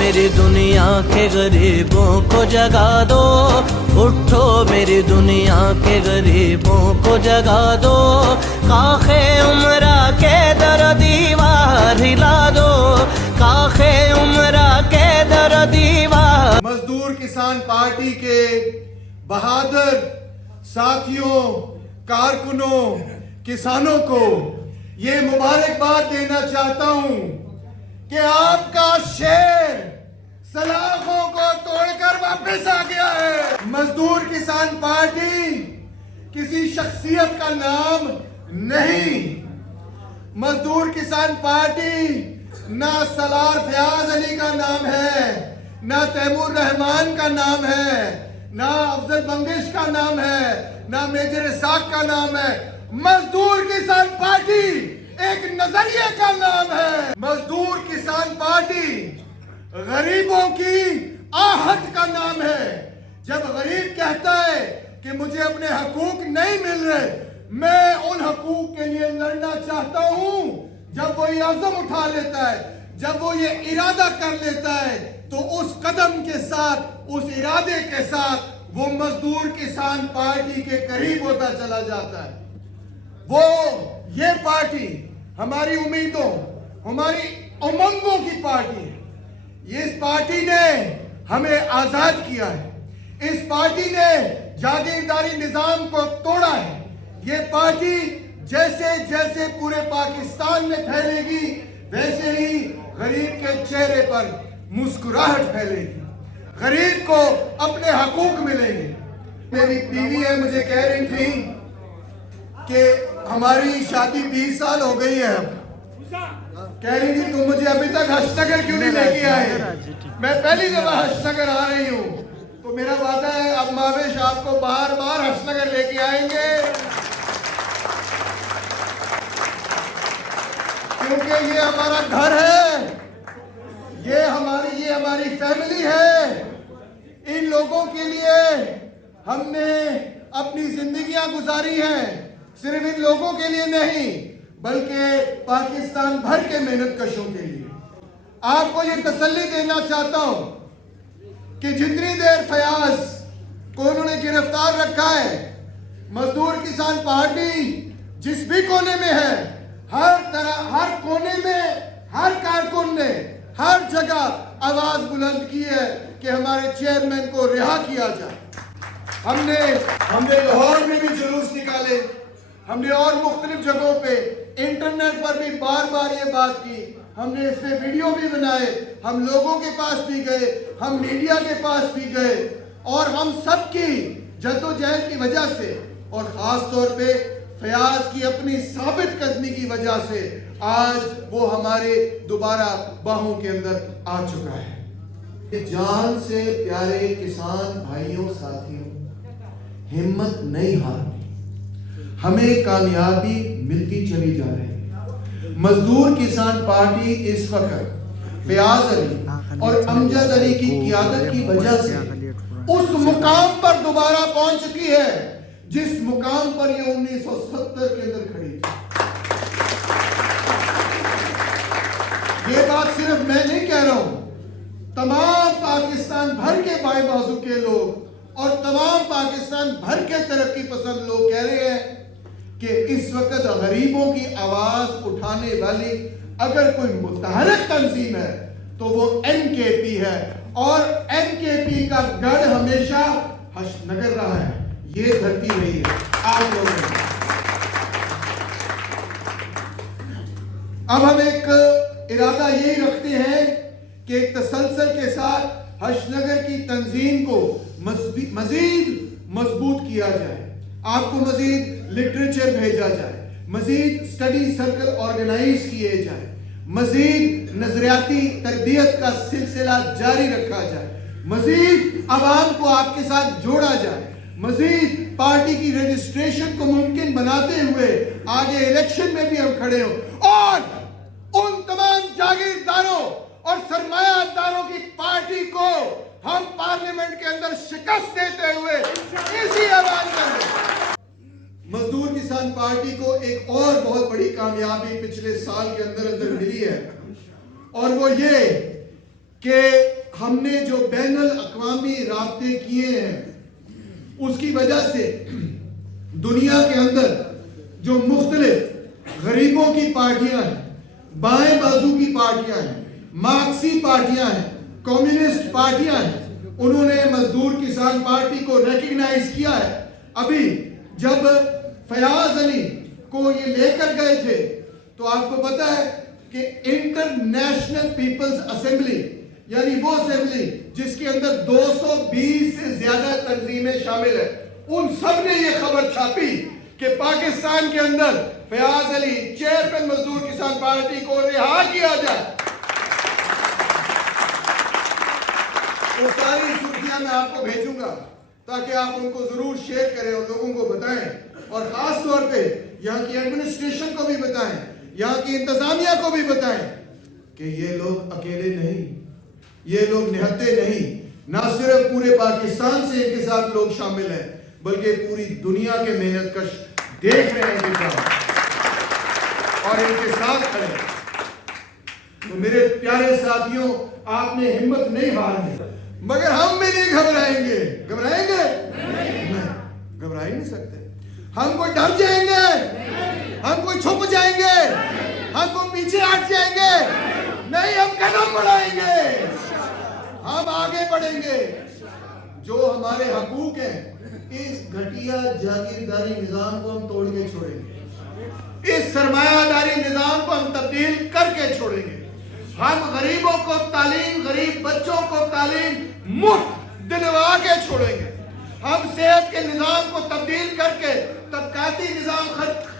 मेरी दुनिया के गरीबों को जगा दो, उठो मेरी दुनिया के गरीबों को जगा दो। काखे उमरा के दर दीवार हिला दो, काखे उमरा के दर दीवार। मजदूर किसान पार्टी के बहादुर साथियों, कारकुनों, किसानों को ये मुबारकबाद देना चाहता हूं कि आपका शेर सलाखों को तोड़कर वापस आ गया है। मजदूर किसान पार्टी किसी शख्सियत का नाम नहीं। मजदूर किसान पार्टी ना सलार फयाज अली का नाम है, ना तैमूर रहमान का नाम है, ना अफजल बंगिश का नाम है, ना मेजर इसाक का नाम है। मजदूर किसान पार्टी एक नजरिए का नाम है। मजदूर किसान पार्टी गरीबों की आहट का नाम है। जब गरीब कहता है कि मुझे अपने हकूक नहीं मिल रहे, मैं उन हकूक के लिए लड़ना चाहता हूं। जब वो ये अज़म उठा लेता है, जब वो ये इरादा कर लेता है, तो उस कदम के साथ, उस इरादे के साथ वो मजदूर किसान पार्टी के करीब होता चला जाता है। वो ये पार्टी हमारी उम्मीदों, हमारी उमंगों की पार्टी है। इस पार्टी ने हमें आजाद किया है। इस पार्टी ने जागीरदारी निजाम को तोड़ा है। ये पार्टी जैसे जैसे पूरे पाकिस्तान में फैलेगी, वैसे ही गरीब के चेहरे पर मुस्कुराहट फैलेगी, गरीब को अपने हकूक मिलेंगे। मेरी बीवी है, मुझे कह रही थी कि हमारी शादी 20 साल हो गई है। कह रही थी तुम मुझे अभी तक हर्षनगर क्यों नहीं लेके आए। मैं पहली दफा हर्षनगर आ रही हूँ, तो मेरा वादा है अब मावेश आपको बार बार हर्षनगर लेके आएंगे, क्योंकि ये हमारा घर है, ये हमारी फैमिली है। इन लोगों के लिए हमने अपनी जिंदगियां गुजारी हैं, सिर्फ इन लोगों के लिए नहीं बल्कि पाकिस्तान भर के मेहनत कशों के लिए। आपको ये तसल्ली देना चाहता हूं कि जितनी देर फयाज को उन्होंने गिरफ्तार रखा है, मजदूर किसान पार्टी जिस भी कोने में है, हर कोने में हर कारकुन ने हर जगह आवाज बुलंद की है कि हमारे चेयरमैन को रिहा किया जाए। हमने लाहौर में भी जुलूस निकाले, हमने और मुख्तलिफ जगहों पे इंटरनेट पर भी बार बार ये बात की, हमने इस पे वीडियो भी बनाए, हम लोगों के पास भी गए, हम मीडिया के पास भी गए, और हम सबकी जद्दोजहद की वजह से और ख़ास तौर पे फयाज की अपनी साबित कदमी की वजह से आज वो हमारे दोबारा बाहों के अंदर आ चुका है। जान से प्यारे किसान भाइयों, साथियों, हिम्मत नहीं हारनी, हमें कामयाबी मिलती चली जा रही है। मजदूर किसान पार्टी इस वक्त फयाज अली और अमजद अली की क़ियादत की वजह से उस मुकाम पर दोबारा पहुंच चुकी है जिस मुकाम पर ये 1970 के अंदर खड़ी थी। ये बात सिर्फ मैं नहीं कह रहा हूं, तमाम पाकिस्तान भर के बाएं बाजू के लोग और तमाम पाकिस्तान भर के तरक्की पसंद लोग कह रहे हैं कि इस वक्त गरीबों की आवाज उठाने वाली अगर कोई मुतहरक तंजीम है तो वो NKP है, और NKP का गढ़ हमेशा हर्षनगर रहा है, ये धरती रही है आप लोगों ने। अब हम एक इरादा यही रखते हैं कि एक तसलसल के साथ हर्षनगर की तंजीम को मजीद मजबूत किया जाए, आपको मजीद लिटरेचर भेजा जाए, मजीद स्टडी सर्कल ऑर्गेनाइज किए जाए, मजीद नजरियाती तरबियत का सिलसिला जारी रखा जाए, मजीद आवाम को आपके साथ जोड़ा जाए, मजीद पार्टी की रजिस्ट्रेशन को मुमकिन बनाते हुए आगे इलेक्शन में भी हम खड़े हों, और उन तमाम जागीरदारों और सरमायादारों की पार्टी को हम पार्लियामेंट के अंदर शिकस्त देते हुए इसी आवाज में। मजदूर किसान पार्टी को एक और बहुत बड़ी कामयाबी पिछले साल के अंदर अंदर मिली है, और वो ये कि हमने जो बैनुल अक़वामी राब्ते किए हैं उसकी वजह से दुनिया के अंदर जो मुख्तलिफ गरीबों की पार्टियां हैं, बाएं बाजू की पार्टियां हैं, मार्क्सी पार्टियां हैं, कम्युनिस्ट पार्टियां हैं, उन्होंने मजदूर किसान पार्टी को रिकग्नाइज किया है। अभी जब फयाज अली को ये लेकर गए थे तो आपको पता है कि इंटरनेशनल पीपल्स असेंबली, यानी वो असेंबली जिसके अंदर 220 से ज्यादा तंजीमें शामिल है, उन सब ने ये खबर छापी कि पाकिस्तान के अंदर फयाज अली चेयरमैन मजदूर किसान पार्टी को रिहा किया जाए। वो सारी सुर्खियां मैं आपको भेजूंगा ताकि आप उनको जरूर शेयर करें और लोगों को बताएं, और खास तौर पे यहाँ की एडमिनिस्ट्रेशन को भी बताएं, यहाँ की इंतजामिया को भी बताएं कि ये लोग अकेले नहीं, ये लोग निहत्ते नहीं, ना सिर्फ पूरे पाकिस्तान से इनके साथ लोग शामिल हैं बल्कि पूरी दुनिया के मेहनत कश देख रहे हैं इनका और इनके साथ खड़े। तो मेरे प्यारे साथियों, आपने हिम्मत नहीं हारनी, मगर हम भी नहीं घबराएंगे। घबराएंगे? नहीं, घबरा ही नहीं सकते। हम कोई डर जाएंगे? हम कोई छुप जाएंगे? हम कोई पीछे हट जाएंगे? नहीं, हम कदम बढ़ाएंगे, हम आगे बढ़ेंगे। जो हमारे हकूक हैं, इस घटिया जागीरदारी निजाम को हम तोड़ के छोड़ेंगे, इस सरमायादारी निजाम को हम तब्दील करके छोड़ेंगे। हम गरीबों को तालीम, गरीब बच्चों को तालीम मुफ्त दिलवा के छोड़ेंगे। हम सेहत के निजाम को तब्दील करके तबकाती निजाम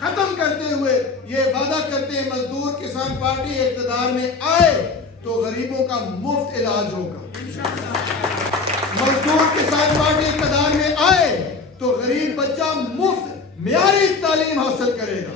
खत्म करते हुए ये वादा करते हैं, मजदूर किसान पार्टी इक़्तिदार में आए तो गरीबों का मुफ्त इलाज होगा। मजदूर किसान पार्टी इक़्तिदार में आए तो गरीब बच्चा मुफ्त मियारी तालीम हासिल करेगा।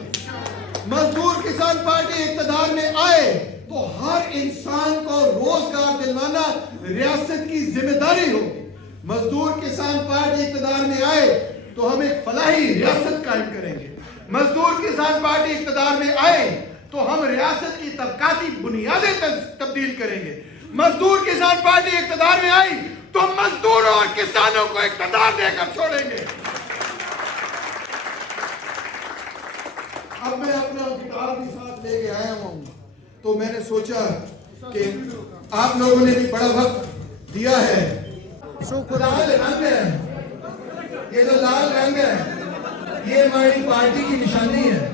मजदूर किसान पार्टी इक़्तिदार में आए तो हर इंसान को रोजगार दिलवाना रियासत की जिम्मेदारी होगी। मजदूर किसान पार्टी इक़्तिदार में आए तो हम एक फलाही रियासत कायम करेंगे। मजदूर किसान पार्टी इक़्तिदार में आए तो हम रियासत की तबकाती बुनियादें तब्दील करेंगे। मजदूर किसान पार्टी इक़्तिदार में आई तो मजदूरों और किसानों को इक़्तिदार देकर छोड़ेंगे। अब मैं अपना किताब भी साथ लेके आया हूँ, तो मैंने सोचा कि आप लोगों ने भी बड़ा वक्त दिया है। लाल रंग है, ये जो लाल रंग है ये हमारी पार्टी की निशानी है।